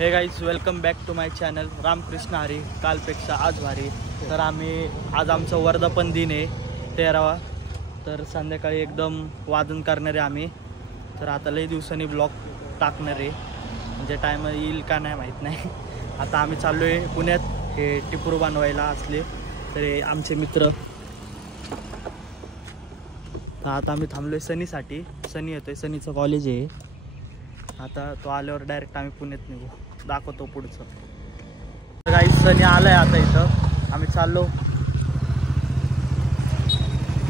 हे guys welcome back to my channel Ramkrishna Hari कालपेक्षा आज भारी. तर आज आमचा वर्धापन दिन आहे 13वा. तर संध्याकाळी एकदम वादन करणार आहे आम्ही. तर आता लई दिवसांनी ब्लॉग टाकणार आहे, म्हणजे टाईम येईल का नाही माहीत नाही. आता आम्ही चाललो आहे पुण्यात हे टिपरू बनवायला असले तर हे आमचे मित्र. तर आता आम्ही थांबलो आहे सनीसाठी. सनी येतोय, सनीचं कॉलेज आहे. आता तो आल्यावर डायरेक्ट आम्ही पुण्यात निघू, दाखवतो पुढचं. तर काही सनी आलाय आता इथं, आम्ही चाललो.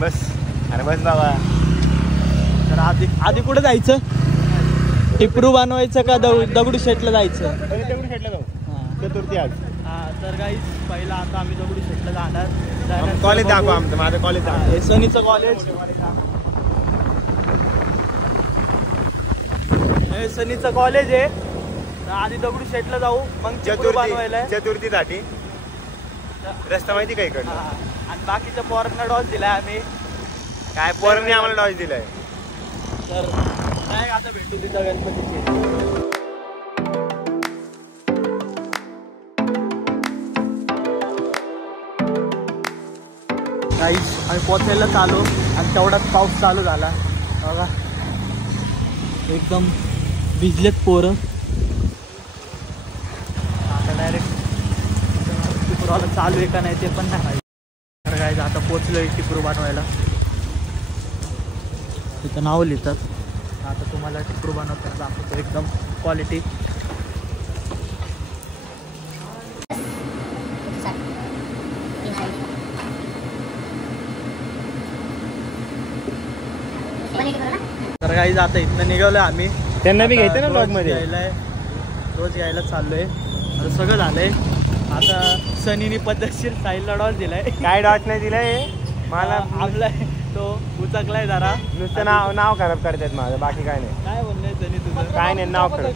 बस अरे बस बाबा. तर आधी कुठं जायचं? टिपरू बनवायचं का दगडूशेठला जायचं? दगडूशेठला जाऊ. चतुर्थी आज. तर काही पहिला आता आम्ही दगडूशेठला जाणार. कॉलेज दाखवा आमचं, माझं कॉलेज दाखवा. सनीचं कॉलेज, सनीचं कॉलेज आहे. तर आधी दगडूशेठला जाऊ, मग टिपरू बनवायला चतुर्थीसाठी. रस्ता माहिती का इकडं? आणि बाकीच्या पोरांना डॉस दिलाय आम्ही. काय पोरांनी आम्हाला डॉस दिलाय. तर काय आता भेटू तिथं गणपतीचे. काहीच आम्ही पोचायला चालू आणि तेवढाच पाऊस चालू झाला बघा. एकदम भिजलेत पोरं. आता डायरेक्ट टिपरूला चालू आहे का नाही ते पण नाही माहिती. तर काय आता पोचलोय टिपरू बनवायला. तिथं नाव लिहितात. आता तुम्हाला टिपरू बनवताना दाखवतो एकदम क्वालिटी. तर काही आता इथनं निघालोय आम्ही. त्यांना बी घ्यायचं ना ब्लॉग मध्ये. रोज यायला चाललोय. आता सगळं झालंय. आता सनीने पद्धतशीर साईडला डॉस दिलाय. काय डॉट नाही दिलाय मला, आपलाय तो उचकलाय जरा. नुसतं नाव खराब करतात माझं, बाकी काय नाही. काय म्हणणं सनी तुझं? काय नाही, नाव खराब.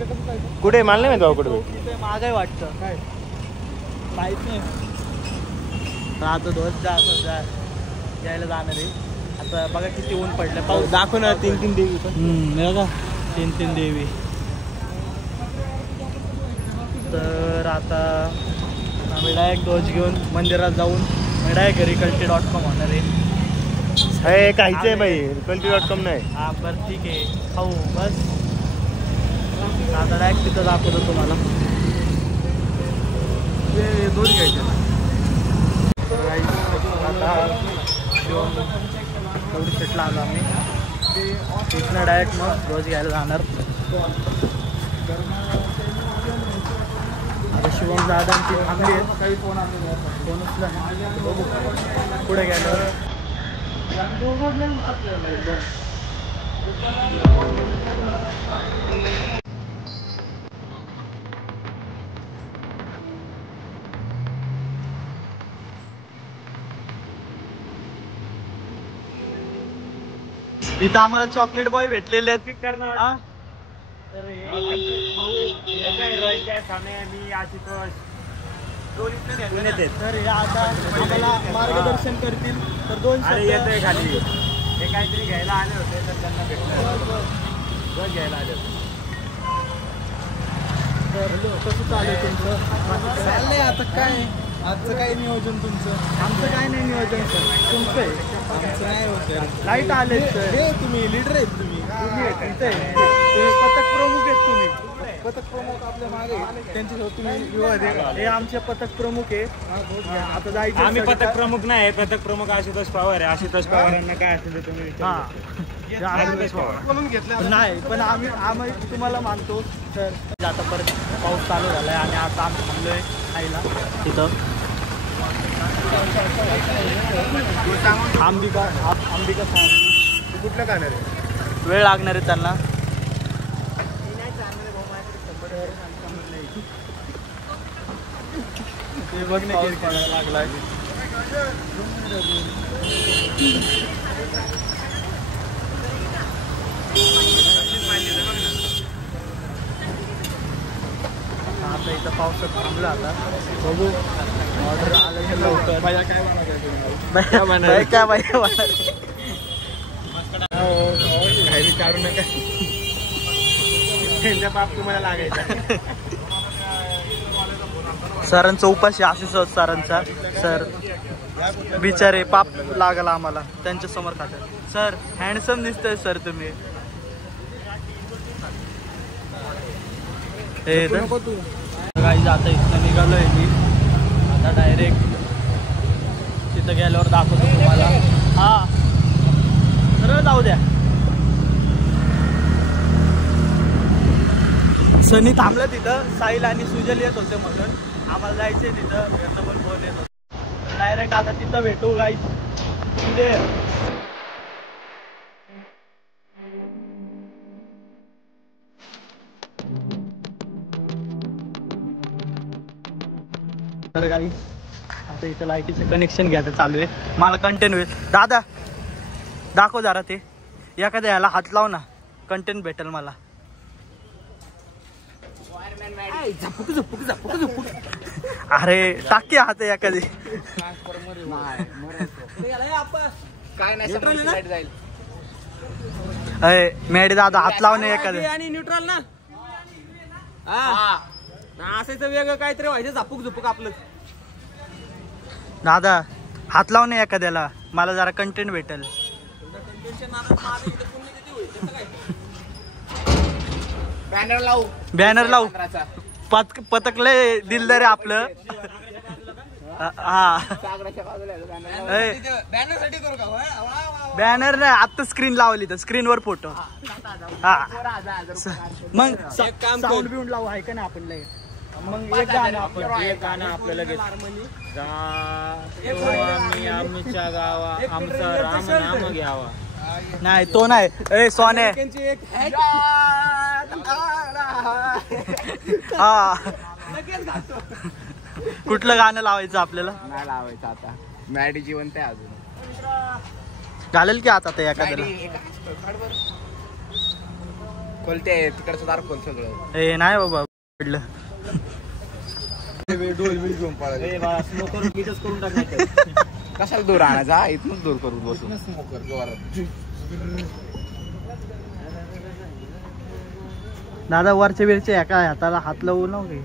कुठे मला नाही माहिती कुठे तिथे मागे वाटतं काय माहित नाही. तर आता दोन यायला जाणार आहे. आता बघा किती ऊन पडलं. पाऊस दाखव ना. 3-3 देवी बघा 3-3 देवी. तर आता आम्ही डायरेक्ट डोस घेऊन मंदिरात जाऊन डायरेक्ट घरी कल्टी.com होणार आहे. काहीच आहे बाई, कल्टी.com नाही. हा बरं ठीक आहे, खाऊ बस. आता डायरेक्ट तिथं दाखवतो तुम्हाला. दोन घ्यायचे. आता दगडूशेठला आलो आम्ही. तिथनं डायरेक्ट मग रोज घ्यायला जाणार. आता शिवम दादांची थांबली आहे. काही फोन उचला बघू पुढे गेल्यावर. इथं आम्हाला चॉकलेट बॉय भेटलेले आहेत. तर हे आता आम्हाला मार्गदर्शन करतील. तर 2 येतोय खाली. हे काहीतरी घ्यायला आले होते तर त्यांना भेटलं. रोज घ्यायला आले होते. तर कसं चालू तुमचं? चाललंय आता काय. आजचं काय नियोजन तुमचं? आमचं काय नाही नियोजन सर, तुमचं आहे. आमचं नाही होत. लाईट आले तुम्ही लीडर आहेत. तुम्ही पथक प्रमुख आहेत. तुम्ही पथक प्रमुख आपल्या मागे त्यांच्यासोबत तुम्ही विवाद आहे. हे आमचे पथक प्रमुख आहे. आता जायचं. आम्ही पथक प्रमुख नाही, पथक प्रमुख आशुतोष पवार आहे. आशुतोष पवारांना काय असेल ते तुम्ही म्हणून घेतलं नाही, पण आम्ही तुम्हाला मानतो. तर आता परत पाऊस चालू झालाय आणि आता आम्ही थांबलोय खायला तिथं. अंबिका कुठलं खाणार आहे? वेळ लागणार आहे त्यांना. ते बघ नाही लागलाय. आता इथं पावसात थांबलं. आता बघू ऑर्डर आलं की लवकर. काय काय बाई काढू नका. त्यांचा बाप तुम्हाला लागायचा. सरांचा उपाशी आशिष सरांचा. सर बिचारे पाप लागला आम्हाला त्यांच्या समोर खात्यात. सर हँडसम दिसतंय सर तुम्ही. गाईज आता इथं निघालोय मी. आता डायरेक्ट तिथं गेल्यावर दाखवतो तुम्हाला. हा सरळ जाऊ द्या. सनी थांबलं तिथं. साहिल आणि सुजल येत होते म्हणून आम्हाला जायचंय तिथं. घरनं पण फोन येत होतं. डायरेक्ट आता तिथं भेटू गाईज. तर गाईज आता इथं लाईटीचं कनेक्शन घ्यायचं चालू आहे. मला कंटेंट होईल. दादा दाखव जरा ते. एखाद्या याला हात लाव ना, कंटेंट भेटेल मला. अरे टाकी हात एखादी. काय नाही अरे मेडी दादा हात लाव ना एखादं. आणि न्यूट्रल ना असायचं वेगळं काहीतरी व्हायचं. झापूक झुपूक आपलं. दादा हात लाव ना एखाद्याला, मला जरा कंटेंट भेटेल. बॅनर लावू. बॅनर लावू. पतकले दिलदार आहे आपलं. हा बॅनर नाही, आता स्क्रीन लावली तर स्क्रीनवर फोटो. हा मग साऊंड बिऊंड लावू आहे का नाही आपण लगेच. मग एक गाणं आपल्याला आमच्या गावा आमचा राम नाम घ्यावा. नाही तो नाही. ए सोने हा कुठलं गाणं लावायचं आपल्याला. नाही लावायचं आता. मॅडी जिवंत आहे अजून. घालेल की आता ते एखाद्याला. खोलते तिकडचं दार खोल सगळं. ए नाही बाबा पडलं. कशाला दूर आणायचा. इथूनच दूर करून बसून. दादा वरचे बिरचे एका हाताला हात लावू नव्हे.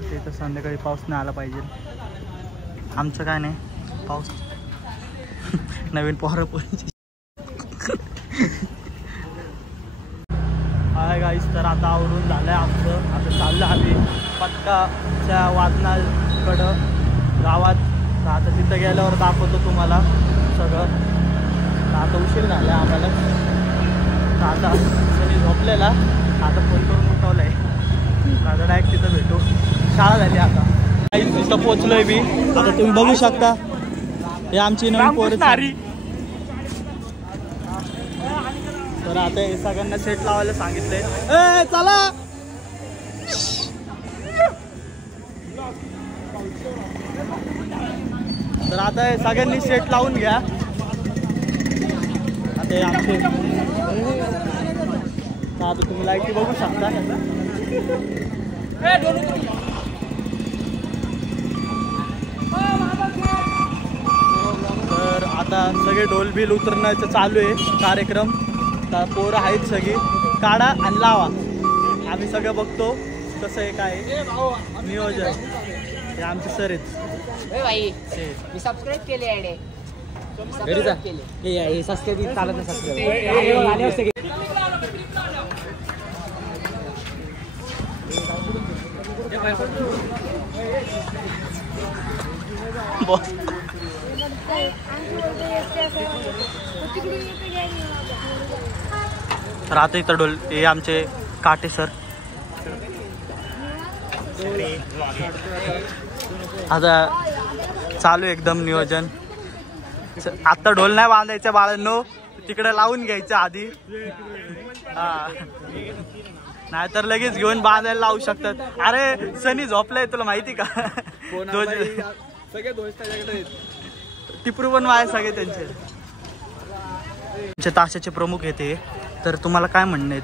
ते तर संध्याकाळी पाऊस नाही आला पाहिजे. आमचं काय नाही पाऊस. नवीन पोरं पोरांची. हाय गाईस, तर आता आवरून झालंय आमचं. आता चाललं आम्ही पत्काच्या वादनाकडं गावात. तर आता तिथं गेल्यावर दाखवतो तुम्हाला सगळं. तर आता उशीर झाला आहे आम्हाला. तर आता सनी झोपलेला. आता फोन करून उठवलाय. आता डायरेक्ट तिथं भेटू. शाळा झाली आता. तिथं पोचलोय मी. आता तुम्ही बघू शकता हे आमची नवीन पोरं. तर आता हे सगळ्यांना सेट लावायला सांगितलंय. ए चला. तर आता हे सगळ्यांनी सेट लावून घ्या. आता हे आमचे. आता तुम्ही लाईटी बघू शकता. तर आता सगळे ढोल बिल उतरण्याचं चालू आहे कार्यक्रम. तर पोरं आहेत सगळी. काढा आणि लावा. आम्ही सगळं बघतो कसं आहे काय नियोजन. हे आमचे सर आहेत. मी सबस्क्राईब केले आहे. सबस्क्राईब चालत नाही. Subscribe boss. तर आता इथं ढोल हे आमचे काटे सर. आता चालू एकदम नियोजन. आता ढोल नाही बांधायचं बाळांनो. तिकडे लावून घ्यायचं आधी. हा नाहीतर लगेच घेऊन बांधायला लावू शकतात. अरे सनी झोपलाय तुला माहिती का. सगळे दोस्त टिपरू पण वाय सगळे त्यांचे. ताशाचे प्रमुख येते. तर तुम्हाला काय म्हणणं आहे.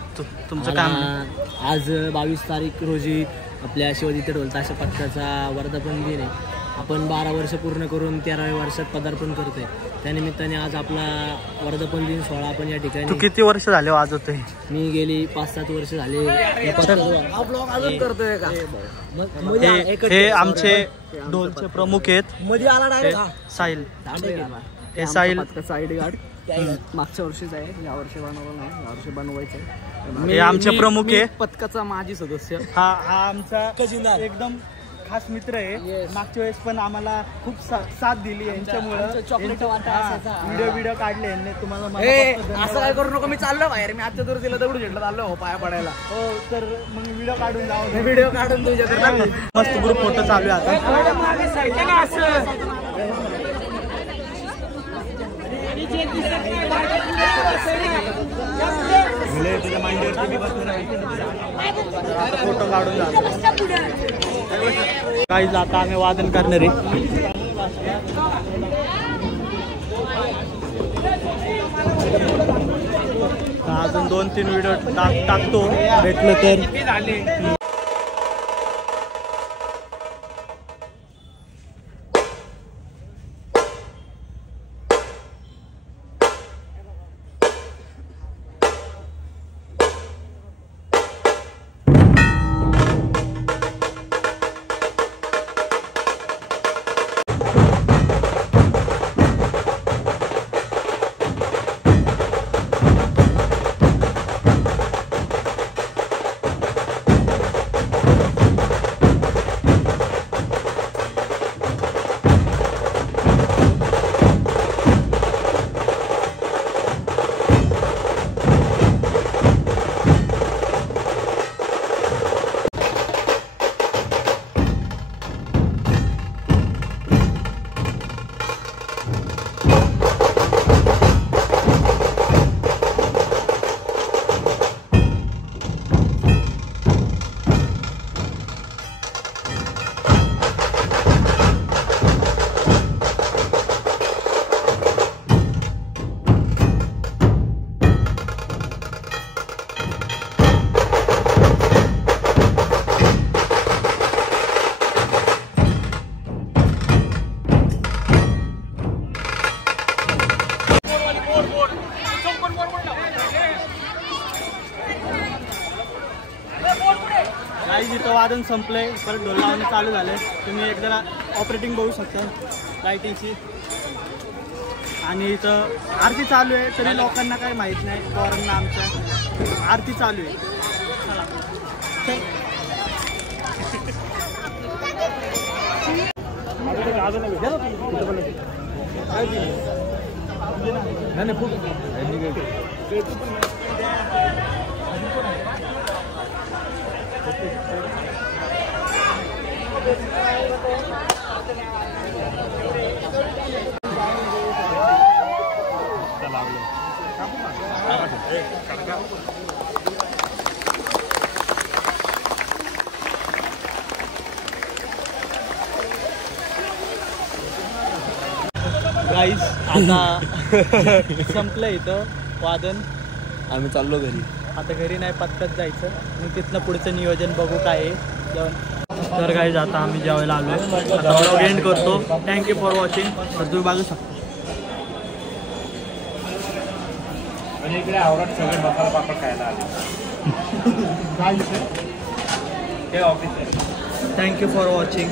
तुमचं काय म्हणणं. आज 22 तारीख रोजी आपल्या शिवाजी ढोल ताशा पथकाचा वर्धापन दिन आहे. आपण 12 वर्ष पूर्ण करून 13व्या वर्षात पदार्पण करतोय. त्यानिमित्ताने आज आपला वर्धापन दिन सोहळा आपण या तू ठिकाणी. किती वर्ष झाले वाजवतोय? मी गेली 5-7 वर्ष झाले या हा ब्लॉग अजून करतोय का? हे आमचे ढोलचे प्रमुख आहेत. मध्ये आला डायरेक्ट साहिल. हे साहिल. साईड गार्ड मागच्या वर्षीच आहे, या वर्षी बनवलं नाही, या वर्षी बनवायचं आहे. हे आमचे प्रमुख आहे. पथकाचा माजी सदस्य. हा आमचा एकदम खास मित्र आहे. मागच्या वेळेस पण आम्हाला खूप साथ दिली यांच्यामुळे. चॉकलेट वाटा असायचा. व्हिडिओ काढले यांनी. तुम्हाला असं काय करू नको, मी चाललो बाहेर. मी आजच्या दिवस तिला दगडू झेडला चाललो हो पाया पडायला. हो तर मग व्हिडिओ काढून जाऊ. व्हिडिओ काढून तुझ्या मस्त ग्रुप फोटो चालू आहे आता. फोटो काढून जातो. काहीच आता आम्ही वादन करणार आहे. अजून 2-3 व्हिडिओ टाकतो भेटलं तर. इथं वादन संपलंय. परत ढोल लावणं चालू झालंय. तुम्ही एकदा ऑपरेटिंग बघू शकता लाईटिंगची. आणि इथं आरती चालू आहे. तरी लोकांना काही माहीत नाही. पोरांना आमच्या आरती चालू आहे. गाईज आता संपलं इथं वादन. आम्ही चाललो घरी. आता घरी नाही, पत्त्यात जायचं. मग तिथनं पुढचं नियोजन बघू काय आहे. तर गाईज आता आम्ही जेवायला आलोय. आता व्लॉग एंड करतो. Thank you for watching. तर तुम्ही बघू शकता. आणि इकडे आवडत सगळे मसाला पापड खायला आले. Thank you for watching.